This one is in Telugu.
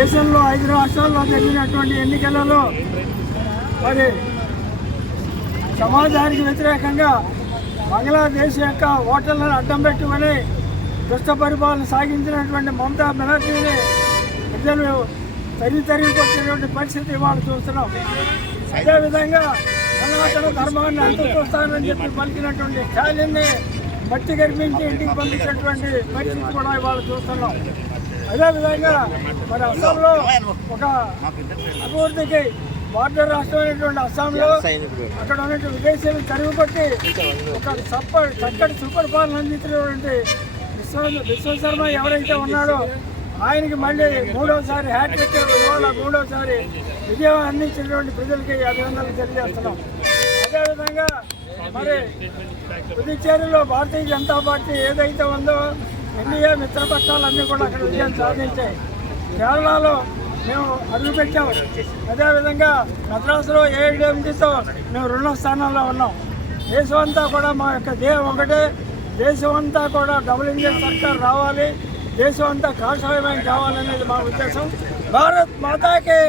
దేశంలో 5 రాష్ట్రాల్లో జరిగినటువంటి ఎన్నికలలో మరి సమాజానికి వ్యతిరేకంగా బంగ్లాదేశ్ యొక్క ఓటర్లను అడ్డం పెట్టుకొని దుష్ట పరిపాలన సాగించినటువంటి మమతా బెనర్జీని ప్రజలు తరిగి కొట్టినటువంటి పరిస్థితి వాళ్ళు చూస్తున్నాం. అదేవిధంగా సనాతన ధర్మాన్ని అంతర్కొస్తానని చెప్పి పలికినటువంటి స్టాలిన్ని మట్టి గర్భించి ఇంటికి పంపించినటువంటి పరిస్థితి కూడా ఇవాళ చూస్తున్నాం. అదేవిధంగా మరి అస్సాంలో ఒక అభివృద్ధికి బార్డర్ రాష్ట్రమైనటువంటి అస్సాంలో అక్కడ ఉన్నటువంటి విదేశీయులు తరిగి కొట్టి ఒక చక్కటి సుపరిపాలన అందించినటువంటి విశ్వశర్మ ఎవరైతే ఉన్నాడో ఆయనకి మళ్ళీ 3వసారి హ్యాట్రిక్ ఇవాళ 3వసారి విజయం అందించినటువంటి ప్రజలకి అభినందనలు తెలియజేస్తున్నాం. అదేవిధంగా మరి పుదుచ్చేరిలో భారతీయ జనతా పార్టీ ఏదైతే ఉందో ఎన్డీఏ మిత్రపక్షాలన్నీ కూడా అక్కడ విజయం సాధించాయి. కేరళలో మేము అడుగుపెట్టాము. అదేవిధంగా మద్రాసులో ఏఐడిఎంకేతో మేము 2వ స్థానంలో ఉన్నాం. దేశం అంతా కూడా మా యొక్క ధ్యేయం ఒకటే, దేశం అంతా కూడా డబుల్ ఇంజిన్ సర్కార్ రావాలి, దేశం అంతా కాషాయమయం కావాలనేది మా ఉద్దేశం. భారత్ మాతాకి